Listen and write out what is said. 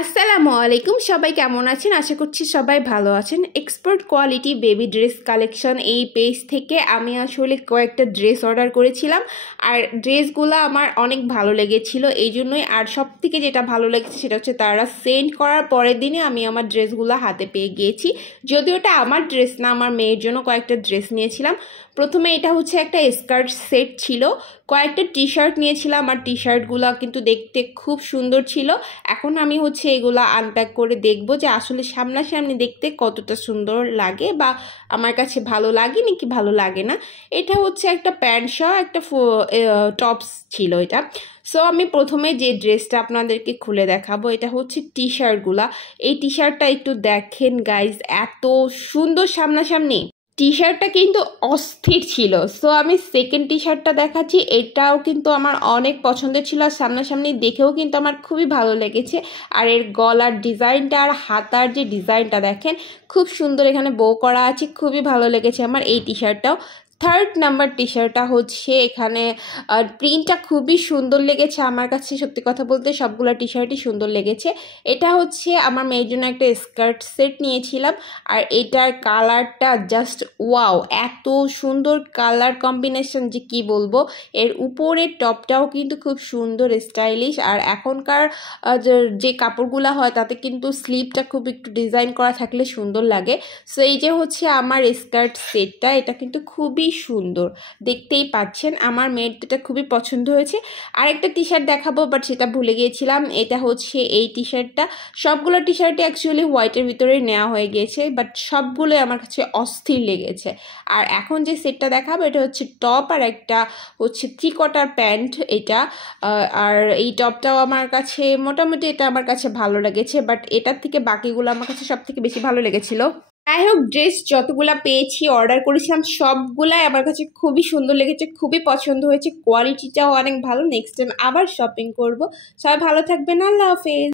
আসসালামু আলাইকুম, সবাই কেমন আছেন? আশা করছি সবাই ভালো আছেন। Expert quality baby dress collection এই পেজ থেকে আমি আসলে কয়েকটা ড্রেস অর্ডার করেছিলাম, আর ড্রেসগুলো আমার অনেক ভালো লেগেছিল। এই জন্যই, আর সব থেকে যেটা ভালো লেগেছে সেটা হচ্ছে তারা সেন্ড করার পরের দিনে আমি আমার ড্রেসগুলো হাতে পেয়ে গিয়েছি। যদিও এটা আমার ড্রেস না, আমার মেয়ের জন্য কয়েকটা ড্রেস নিয়েছিলাম। প্রথমে এটা হচ্ছে একটা স্কার্ট সেট ছিল, কয়েকটা টি শার্ট নিয়েছিলাম, আর টি শার্টগুলো কিন্তু দেখতে খুব সুন্দর ছিল। এখন আমি হচ্ছে এগুলো আনপ্যাক করে দেখব যে আসলে সামনাসামনি দেখতে কতটা সুন্দর লাগে, বা আমার কাছে ভালো লাগে নাকি ভালো লাগে না। এটা হচ্ছে একটা প্যান্ট সহ একটা টপস ছিল এটা। সো আমি প্রথমে যে ড্রেসটা আপনাদেরকে খুলে দেখাবো এটা হচ্ছে টি শার্টগুলা। এই টি শার্টটা একটু দেখেন গাইজ, এত সুন্দর সামনাসামনি। টি শার্টটা কিন্তু অস্থির ছিল। সো আমি সেকেন্ড টি শার্টটা দেখাচ্ছি, এটাও কিন্তু আমার অনেক পছন্দের ছিল, আর সামনাসামনি দেখেও কিন্তু আমার খুবই ভালো লেগেছে। আর এর গলার ডিজাইনটা আর হাতার যে ডিজাইনটা দেখেন, খুব সুন্দর এখানে বো করা আছে, খুবই ভালো লেগেছে আমার এই টি শার্টটাও। থার্ড নাম্বার টি শার্টটা হচ্ছে এখানে প্রিন্টটা খুবই সুন্দর লেগেছে আমার কাছে, সত্যি কথা বলতে সবগুলো টি শার্টই সুন্দর লেগেছে। এটা হচ্ছে আমার মেয়ের জন্য একটা স্কার্ট সেট নিয়েছিলাম, আর এটার কালারটা জাস্ট ওয়াও, এত সুন্দর কালার কম্বিনেশন যে কি বলবো। এর উপরের টপটাও কিন্তু খুব সুন্দর স্টাইলিশ, আর এখনকার যে কাপড়গুলো হয় তাতে কিন্তু স্লিভটা খুব একটু ডিজাইন করা থাকলে সুন্দর লাগে। সো এই যে হচ্ছে আমার স্কার্ট সেটটা, এটা কিন্তু খুবই সুন্দর, দেখতেই পাচ্ছেন আমার মেয়ের এটা খুবই পছন্দ হয়েছে। আরেকটা টি শার্ট দেখাবো, বাট সেটা ভুলে গিয়েছিলাম। এটা হচ্ছে এই টি শার্টটা, সবগুলো টি শার্টে অ্যাকচুয়ালি হোয়াইটের ভিতরে নেওয়া হয়ে গিয়েছে, বাট সবগুলো আমার কাছে অস্থির লেগেছে। আর এখন যে সেটটা দেখাবো এটা হচ্ছে টপ আর একটা হচ্ছে 3/4 প্যান্ট এটা। আর এই টপটাও আমার কাছে মোটামুটি, এটা আমার কাছে ভালো লেগেছে, বাট এটার থেকে বাকিগুলো আমার কাছে সব থেকে বেশি ভালো লেগেছিল। যাই হোক, ড্রেস যতগুলা পেয়েছি, অর্ডার করেছিলাম, সবগুলাই আমার কাছে খুবই সুন্দর লেগেছে, খুবই পছন্দ হয়েছে, কোয়ালিটিটাও অনেক ভালো। নেক্সট টাইম আবার শপিং করব। সবাই ভালো থাকবেন, আল্লাহ হাফেজ।